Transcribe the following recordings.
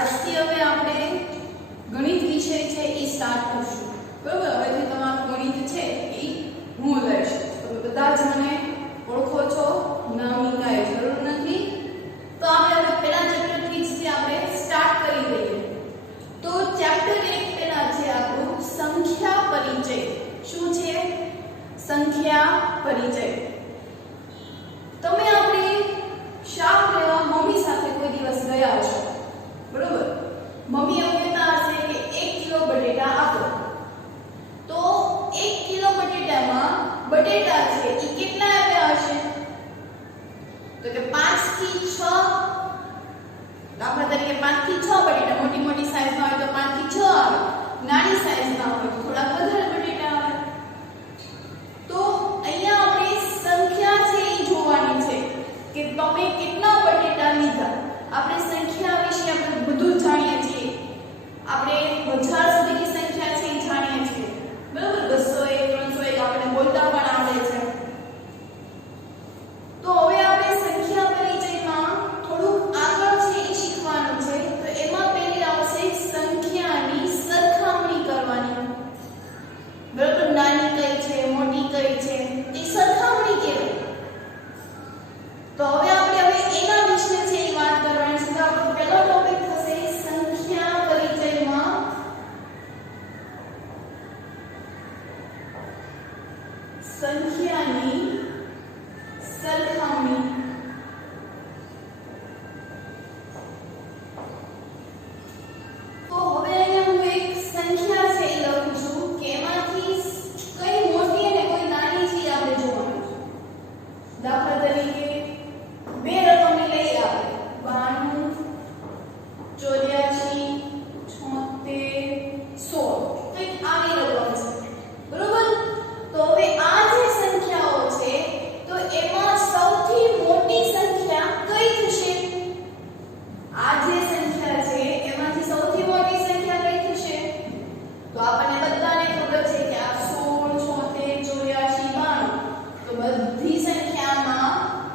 આજથી હવે આપણે ગણિત વિષય છે એ સ્ટાર્ટ કરશું, બરાબર? હવેથી તમારું ગણિત છે એ હું લઈશ. તમે બધા જ મને ઓળખો છો, નામની કાંઈ જરૂર નથી. તો આપણે હવે પહેલા ચેપ્ટરથી જ આપણે સ્ટાર્ટ કરી દઈએ. તો ચેપ્ટર 1 પહેલા છે આપણું સંખ્યા પરિચય. શું છે? સંખ્યા પરિચય. તમે આપણી શાક લેવા મમ્મી સાથે કોઈ દિવસ ગયા હશો, બરોબર? મમ્મી એવું કહેતા હશે કે 1 કિલો બટેટા આપો. તો 1 કિલો બટેટામાં બટેટા છે એ કેટલા આવ્યા હશે? તો કે 5 થી 6. દાખલા તરીકે 5 થી 6 બટેટા. મોટી મોટી સાઈઝમાં હોય તો 5 થી 6 આવે. નાની સાઈઝમાં હોય તો થોડા વધારે બટેટા આવે. તો અહીંયા આપણે સંખ્યા છે એ જોવાની છે કે તમે કેટલા બટેટા લીધા. આપણે સંખ્યા વિશે આપણે બધું જાણીએ છીએ. આપણે 1000 સુધીની સંખ્યા છે એ જાણીએ છીએ, બરાબર? 201 301 આપણે બોલતા પણ આવડે છે. તો હવે આપણે સંખ્યા પરિચયમાં થોડુંક આગળ છે એ શીખવાનું છે. તો એમાં પહેલી આવશે સંખ્યાની સરખામણી કરવાની, બરાબર? નાની કઈ છે, મોટી કઈ છે, તે સરખામણી કહેવાય. તો હવે આપણે એના વિશે છે એ વાત કરવાની છે. તો આપણો પહેલો ટોપિક થશે સંખ્યા પરિચયમાં સંખ્યાની સરખામણી. તો હવે અહીંયા હું એક સંખ્યા છે એ લખું છું કે એમાંથી કઈ મોટી અને કોઈ નાની છે આપણે જોવાનું છે. દાખલા તરીકે બે રકમની લઈએ આપણે 92 84 76 કંઈક આવી રકમ છે, બરોબર? તો હવે આ જે સંખ્યાઓ છે તો એમાં સૌથી મોટી સંખ્યા કઈ થશે? આ જે સંખ્યા છે એમાંથી સૌથી મોટી સંખ્યા કઈ થશે? તો આપણને બધાને ખબર છે કે આ 16 76 84 92. તો બધી સંખ્યામાં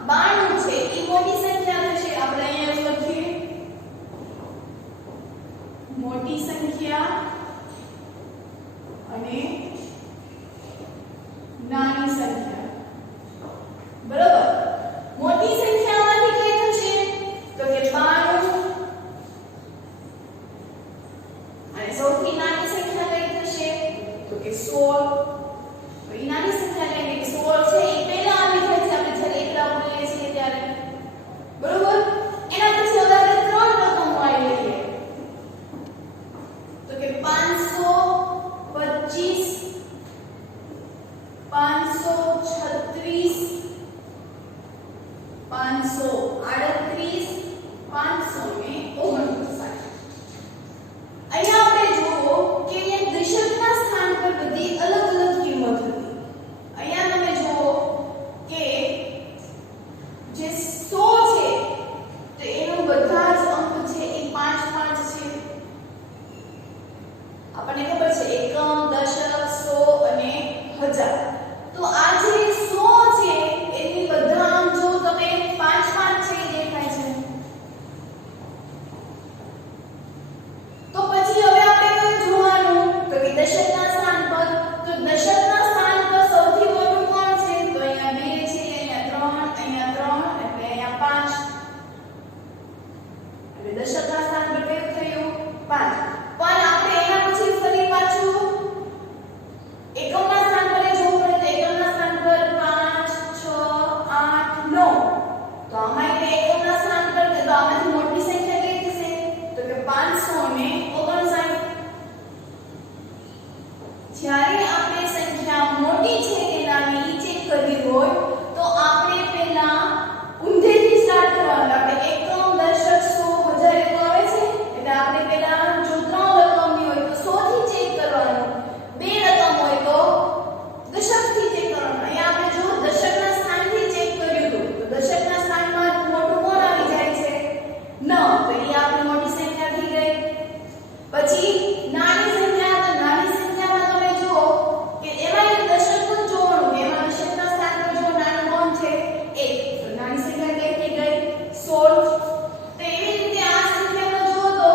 92 છે એ મોટી સંખ્યા થશે. આપણે અહીંયા લખીએ મોટી સંખ્યા અને નાની સંખ્યા, બરાબર? મોટી સંખ્યામાંથી કઈ થશે? તો કે 92. અને સૌથી નાની સંખ્યા કઈ થશે? તો કે 16. તો એ નાની સંખ્યા એટલે કે 16 છે એ પહેલા આવી જાય છે આપણે જ્યારે એકલા બોલીએ છીએ ત્યારે, બરોબર? એના પછી હવે આપણે ત્રણ રકમ વાળી લઈએ. તો કે 525 536 538 559. અહીંયા આપણે જુઓ કે અહીંયા દશકના સ્થાન પર બધી અલગ અલગ કિંમત હતી. અહીંયા તમે જુઓ કે જે 100 છે તો એનો બધા જ અંક છે એ 5 5 છે. આપણને ખબર છે એકમ, દશક, 100 અને 1000. તો આ જે 100 છે એની બધા અંક જો તમે 5 5 છે એ દેખાય છે. તો પછી હવે આપણે કયું જોવાનું? તો કે દશકના સ્થાન પર. તો દશકના સ્થાન પર સૌથી મોટું કોણ છે? તો અહીંયા 2 છે, અહીંયા 3, અહીંયા 3 એટલે અહીંયા 5. એટલે દશકના સ્થાન પર કયું થયું? 5. પણ આપણે એના પછી ફરી પાછું એકમના સ્થાન પર જોવું પડે. તો એકમના સ્થાન પર 5 6 8 9. તો આમાં એટલે એકમના સ્થાન પર તો આમાંથી મોટી સંખ્યા કઈ થશે? તો કે 559. જ્યારે આપણે સંખ્યા મોટી છે કે નાની ચેક કરવી હોય તો આપણે પહેલા ઊંધેથી સ્ટાર્ટ કરવાનું. આપણે એકમ, દશક, 100 1000 એવું આવે છે એટલે આપણે પહેલા જો 3 રકમની હોય તો 100 થી ચેક કરવાનું. 2 રકમ હોય તો દશકથી ચેક કરવાનું. અહીંયા આપણે જો દશકના સ્થાનથી ચેક કર્યું હતું તો દશકના સ્થાનમાં મોટું કોણ આવી જાય છે? 9. તો એ આપણી મોટી સંખ્યા થઈ ગઈ. પછી નાની સંખ્યા. તો નાની સંખ્યામાં તમે જુઓ કે એમાં એક દશક પણ જોવાનું કે એમાં દશકના સ્થાન પર જો નાનું કોણ છે? 1. તો નાની સંખ્યા કઈ થઈ ગઈ? 16. તો એવી રીતે આ સંખ્યામાં જુઓ તો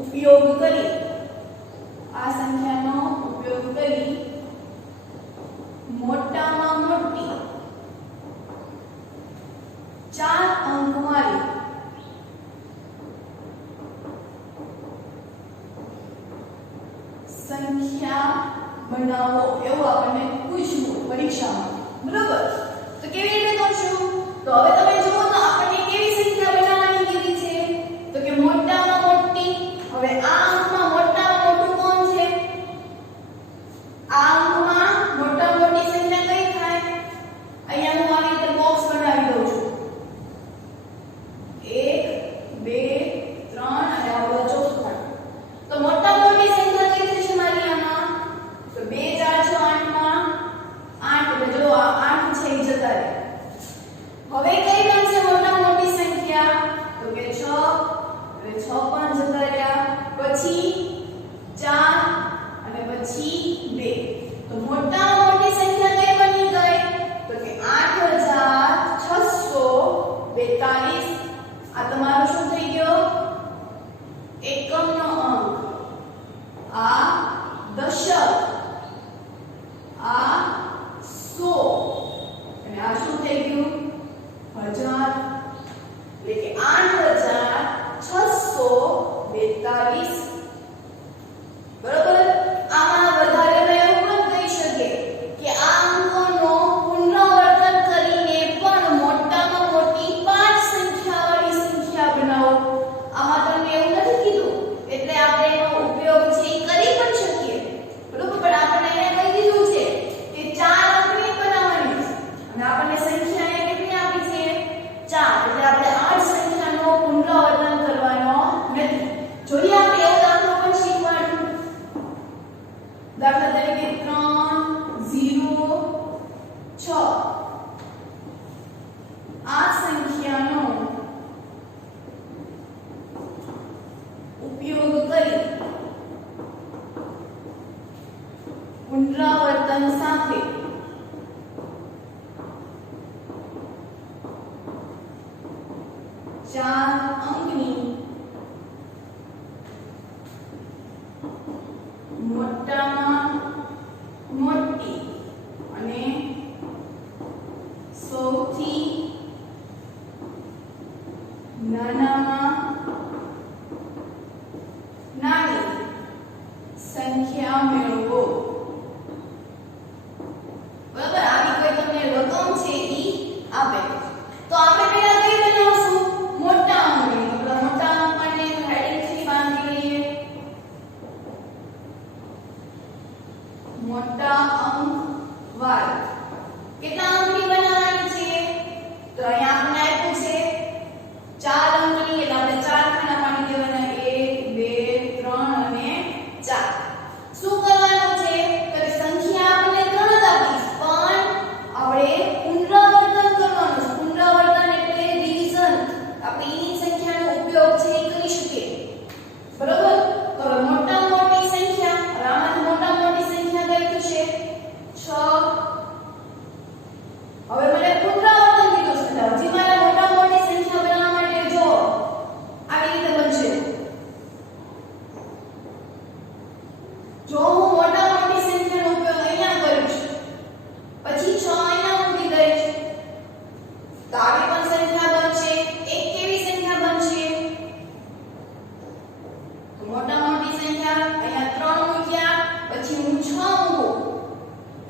ઉપયોગ કરી આ સંખ્યાનો ઉપયોગ કરી મોટામાં મોટી 4 અંક વાળી સંખ્યા બનાવો એવું આપણને પૂછવું પરીક્ષામાં, બરાબર? તો કેવી રીતે કરશું? તો હવે તમે જુઓ તો આપણને કેવી સંખ્યા બનાવવાની કીધી છે? તો કે મોટામાં મોટી. હવે આ અંકમાં મોટામાં મોટું કોણ છે? આ અંકમાં મોટામાં મોટી સંખ્યા કઈ થાય? અહીંયા હું આવી રીતે બોક્સ બનાવી દઉં છું. 1 2 3 અને આ ચોથો. તો મોટામાં મોટી સંખ્યા કઈ થશે મારી આમાં? તો 2 4 6 8 માં 8 એટલે જો આ 8 છે એ જતા રહે. હવે કઈ બનશે મોટામાં મોટી સંખ્યા? તો કે 6 એટલે 6 પણ જતા રહ્યા. પછી 4 અને પછી 2. તો મોટામાં મોટી સંખ્યા કઈ બની ગઈ? તો કે 8642. આ તમારો શું થઈ ગયો? એકમનો અંક. આ દશક, આ 100 અને આ શું થઈ ગયું? 1000. એટલે કે 8642. બરોબર? આમાં વધારે મેં એવું પણ કહી શકીએ કે આ અંકોનો પુનરાવર્તન કરીને પણ મોટામાં મોટી 5 સંખ્યાવાળી સંખ્યા બનાવો. આમાં તમને એવું નથી કીધું એટલે આપણે એનો ઉપયોગ છે એ કરી પણ શકીએ, બરોબર? પણ આપણે અહીંયા કહી દીધું છે કે 4 અંકની બનાવવાની છે અને આપણને સંખ્યા અહીંયા કેટલી આપી છે? 4. એટલે આપણે 8 સંખ્યાનો પુનરાવર્તન કરવાનો નથી. જોઈએ આપણે એવો દાખલો પણ શીખવાનું. દાખલા તરીકે 3 0 6. આ સંખ્યાનો ઉપયોગ કરી પુનરાવર્તન સાથે 4 અંકની મોટામાં મોટી અને સૌથી નાનામાં નાની સંખ્યા મેળવો. બરાબર? આવી કોઈ તમને રકમ છે ઈ આપે તો આપણે પહેલા કઈ બનાવશું? મોટા અંકની. તો મોટા અંક માટે હેડિંગ થી બાંધી લઈએ. મોટા અંક વાળી કેટલા અંકની બનાવવાની છે? તો અહીંયા આપણે આપ્યું છે 4 અંકની. એટલે આપણે 4 ખાના પાડી દેવાના. 1 2 3 અને 4. શું કરવાનું છે? તો કે સંખ્યા આપણને 3 જ આપી પણ આપણે પુનરાવર્તન કરવાનું છે. પુનરાવર્તન એટલે રિવિઝન. આપણે એની સંખ્યાનો ઉપયોગ છે એ કરી શકીએ, બરોબર? તો હવે મોટા મોટી સંખ્યા, હવે આમાંથી મોટા મોટી સંખ્યા કઈ થશે? 6. હવે મને પુનરાવર્તન કીધું છે. હજી મારે મોટા મોટી સંખ્યા બનાવવા માટે જો આવી રીતે બનશે. જો હું મોટા મોટી સંખ્યાનો ઉપયોગ અહીંયા કરીશ પછી 6 અહીંયા મૂકી દઈશ તો આવી પણ સંખ્યા બનશે. એક કેવી સંખ્યા બનશે? તો મોટા મોટી સંખ્યા અહીંયા 3 મૂક્યા પછી હું 6 મૂકું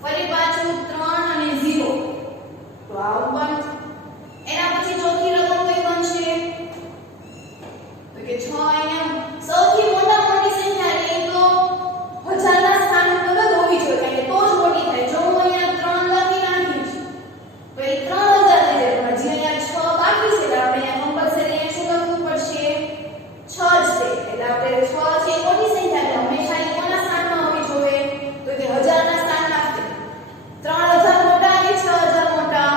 ફરી પાછું 3 અને 0 તો આવું બન. એના પછી ચોથી રકમ કઈ બનશે? તો કે 6 અહીંયા સૌથી મોટા મોટી સંખ્યા એટલે એ તો 1000 ના સ્થાન પર જ હોવી જોઈએ એટલે તો જ મોટી થાય. જો હું અહીંયા 3 લખી નાખીશ તો એ 3000 થઈ જાય. પણ હજી અહીંયા 6 બાકી છે એટલે આપણે અહીંયા કમ્પલસરી અહીંયા શું લખવું પડશે? 6 જ છે. એટલે આપણે 6 છે એ મોટી સંખ્યા એટલે હંમેશા એ કોના સ્થાનમાં હોવી જોઈએ? તો કે 1000 ના સ્થાનમાં છે. 3000 મોટા કે 6000 મોટા?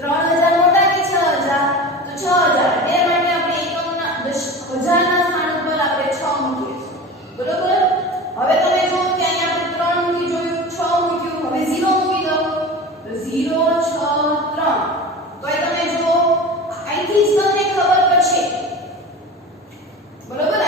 3000 મોટા કે 6000? તો 6000. એ માટે આપણે એકમના 1000 ના સ્થાન ઉપર આપણે 6 મૂકીએ છીએ, બરોબર? હવે તમે જો કે અહીંયા આપણે 3 મૂકી જોયું, 6 મૂક્યું, હવે 0 મૂકી દો તો 0 6 3. તો એ તમે જો અહીંથી જ તમને ખબર પડશે, બરોબર?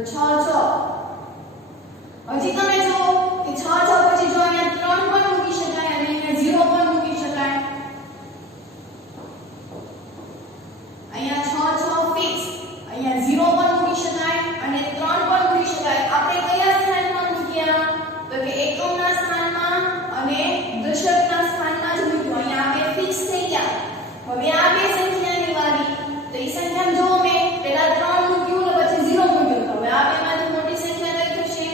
તો 6 6 હજી તમે જો કે 6 6 પછી જો અહીંયા 3 પણ મૂકી શકાય અને અહીંયા 0 પણ મૂકી શકાય અહીંયા 6 6 ફિક્સ અહીંયા 0 પણ મૂકી શકાય અને 3 પણ મૂકી શકાય આપણે કયા સ્થાનમાં મૂક્યા તો કે એકમના સ્થાનમાં અને દશકના સ્થાનમાં જ મૂક્યું અહીંયા આપણે ફિક્સ થઈ ગયા હવે આ બે સંખ્યાની વારી તો એ સંખ્યા જો મેં પહેલા 3 મૂક્યું ને પછી 0 મૂક્યું તો હવે આ બેમાંથી મોટી સંખ્યા કઈ થશે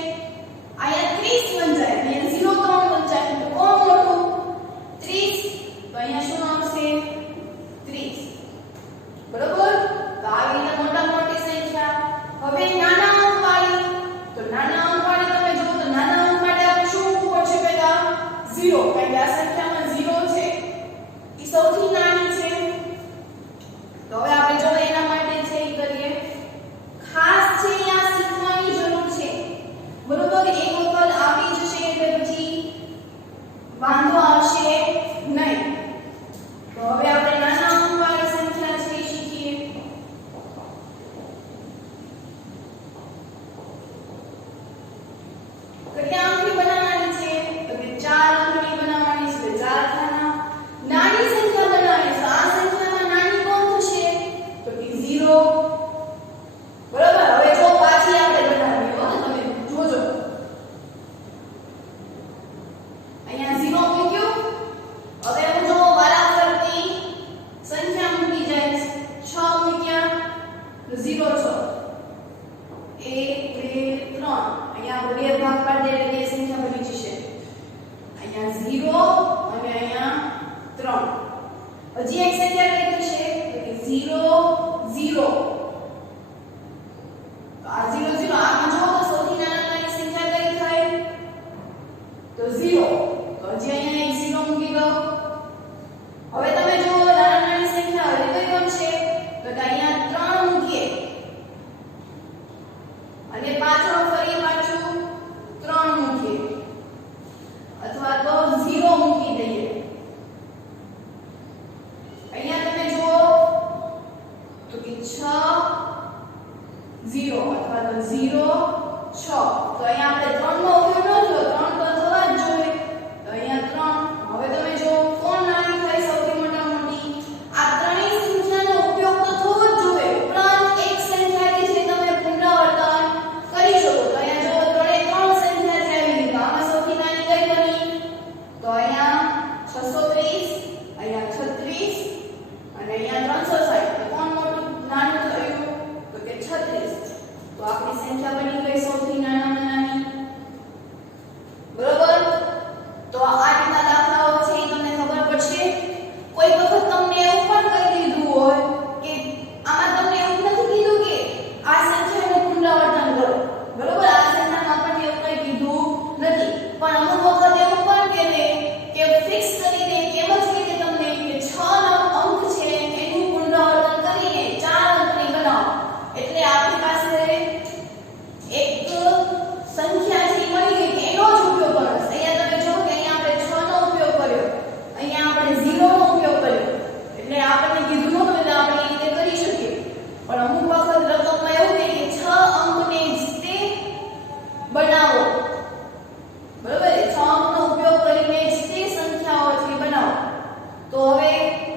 અહીંયા 30 વંચાય અહીંયા 0 3 વંચાય તો કોણ મોટું 30 તો અહીંયા શું આવશે 30 બરોબર તો આવી રીતે મોટા મોટી સંખ્યા હવે નાના અંક વાળી તો નાના અંક વાળી તમે જો તો નાના અંક માટે આપણે શું મૂકવું પડશે પહેલા 0 કારણ કે આ સંખ્યામાં 0 છે એ સૌથી નાની છે તો હવે આપણે જો એના માટે છે એ કરીએ ખાસ છે આ શીખવાની જરૂર છે બરોબર એક વખત આવી જશે એટલે પછી વાંધો આવશે નહીં તો હવે આપણે નાના અંક વાળી સંખ્યા છે શીખીએ કેટલા અંકની બનાવવાની છે તો કે 4 અંકની બનાવવાની છે 4 ખાના નાની સંખ્યા બનાવવાની છે આ સંખ્યામાં નાની કોણ થશે તો કે 0 બરોબર હવે જો પાછી આપણે બનાવીએ હો તમે જોજો અહીંયા 0 મૂક્યું હવે હું જો વારાફરતી સંખ્યા મૂકી જાય 6 મૂક્યા તો 0 6 1 2 3 અહીંયા આપણે બે ભાગ પાડી દે એટલે બે સંખ્યા બની જશે અહીંયા 0 અને અહીંયા 3 હજી એક સંખ્યા કઈ થશે તો કે 0 0 તો આ 0 0 આમાં જો તો સૌથી નાની સંખ્યા કઈ થાય તો 0 તો હજી અહીંયા એક 0 મૂકી દો હવે તમે જો નાની સંખ્યા હવે કઈ બનશે તો કે અહીંયા 3 મૂકીએ અને પાછળ ફરી પાછું 3 મૂકીએ અથવા તો 0 મૂકી દઈએ અહીંયા તમે જુઓ તો કે 6 0 અથવા તો 0 6 તો અહીંયા આપણે 3 નો ઉપયોગ ન થયો 3 તો થવા જ જોઈએ તો અહીંયા 3 હવે તમે જો કોણ નાની થાય સૌથી મોટા મોટી આ ત્રણેય સંખ્યાનો ઉપયોગ તો થવો જ જોઈએ ઉપરાંત એક સંખ્યા કે જે તમે પુનરાવર્તન કરી શકો તો અહીંયા જો ત્રણે ત્રણ સંખ્યા છે આવી રીતે આમાં સૌથી નાની કઈ બની તો અહીંયા 630 અહીંયા 36 અને અહીંયા 360 તો કોણ મોટું નાનું થયું તો કે 36 તો આપણી સંખ્યા બની ગઈ સૌથી નાનામાં નાની બરોબર તો આ રીતના દાખલાઓ છે એ તમને ખબર પડશે કોઈ વખત તમને એવું પણ કહી દીધું હોય કે આમાં તમને એવું નથી કીધું કે આ સંખ્યાનું પુનરાવર્તન કરો બરોબર આ સંખ્યામાં આપણને એવું કંઈ કીધું નથી પણ અમુક વખત એવું પણ કહે દે કે ફિક્સ કરી દે કે એમ જ કહી દે તમને કે 6 નો અંક છે એનું પુનરાવર્તન કરીને 4 અંકની બનાવો એટલે આપણી પાસે એક સંખ્યા છે મળી ગઈ કે એનો જ ઉપયોગ કરો અહીંયા તમે જો કે અહીંયા આપણે 6 નો ઉપયોગ કર્યો અહીંયા આપણે 0 નો ઉપયોગ કર્યો એટલે આપણને કીધું નહોતું એટલે આપણે એ રીતે કરી શકીએ પણ અમુક વખત રકમમાં એવું કહે કે 6 અંકને જ તે બનાવો બરોબર 6 અંકનો ઉપયોગ કરીને જ તે સંખ્યાઓ છે બનાવો તો હવે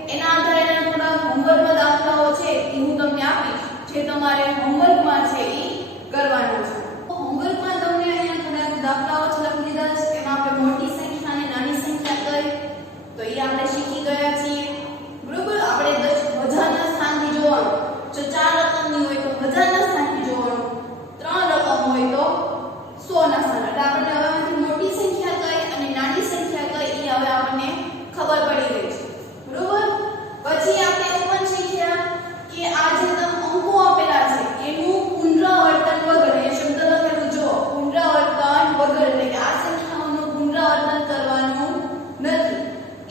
એના આધારે એના થોડા હોમવર્કમાં દાખલાઓ છે એ હું તમને આપીશ જે તમારે હોમવર્કમાં છે એ કરવાનું છે હોમવર્કમાં તમને અહીંયા થોડા દાખલાઓ છે લખી દીધા છે એમાં આપણે મોટી સંખ્યા અને નાની સંખ્યા કઈ તો એ આપણે શીખી ગયા છીએ બરોબર આપણે વજાના સ્થાનથી જોવાનું જો 4 રકમની હોય તો વજાના સ્થાનથી જોવાનું 3 રકમ હોય તો 100 ના સ્થાન એટલે આપણે હવે આમાંથી મોટી સંખ્યા કઈ અને નાની સંખ્યા કઈ એ હવે આપણને ખબર પડી ગઈ છે બરોબર પછી આપણે એ પણ શીખ્યા કે આ જે તમે અંકો આપેલા છે એનું પુનરાવર્તન વગર એ શબ્દ લખેલું જો પુનરાવર્તન વગર એટલે કે આ સંખ્યાઓનું પુનરાવર્તન કરવાનું નથી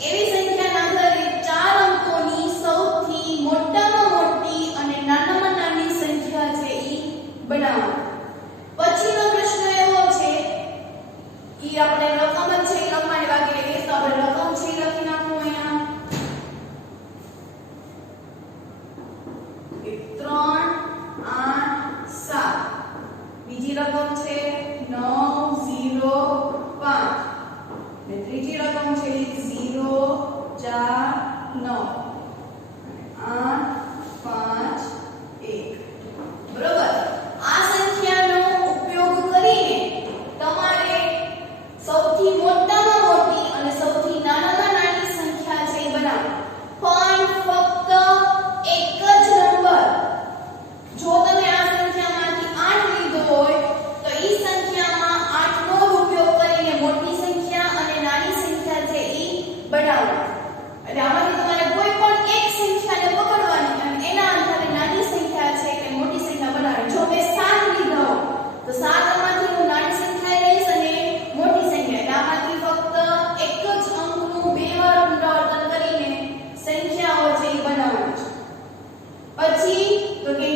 એવી સંખ્યાના આધારે 4 અંકોની સૌથી મોટામાં મોટી અને નાનામાં નાની સંખ્યા છે એ બનાવો પછીનો પ્રશ્ન એવો છે કે આપણે રકમ જ છે લખવાની બાકી રહી ગઈ તો આપણે રકમ છે લખી નાખવું અહીંયા 3 8 7 રકમ છે 905 ને ત્રીજી રકમ છે 049 851 બરોબર. આ સંખ્યાનો ઉપયોગ કરીને તમારે સૌથી મોટામાં મોટી અને સૌથી નાનામાં નાની સંખ્યા છે એ બનાવો. પણ ફક્ત એક જ નંબર, જો તમે આ સંખ્યામાંથી 8 લીધો હોય તો ઈ સંખ્યામાં 8 નો ઉપયોગ કરીને મોટી સંખ્યા અને નાની સંખ્યા છે ઈ બનાવો. એટલે આમાંથી તમારે કોઈ પણ એક સંખ્યાને પકડવાની અને એના આધારે નાની સંખ્યા છે કે મોટી સંખ્યા બનાવવાની. જો મેં 7 લીધો તો 7 માંથી હું નાની સંખ્યા લઈશ અને મોટી સંખ્યા, એટલે આમાંથી ફક્ત એક જ અંકનું 2 વાર પુનરાવર્તન કરીને સંખ્યાઓ છે એ બનાવવાની છે. પછી તો કે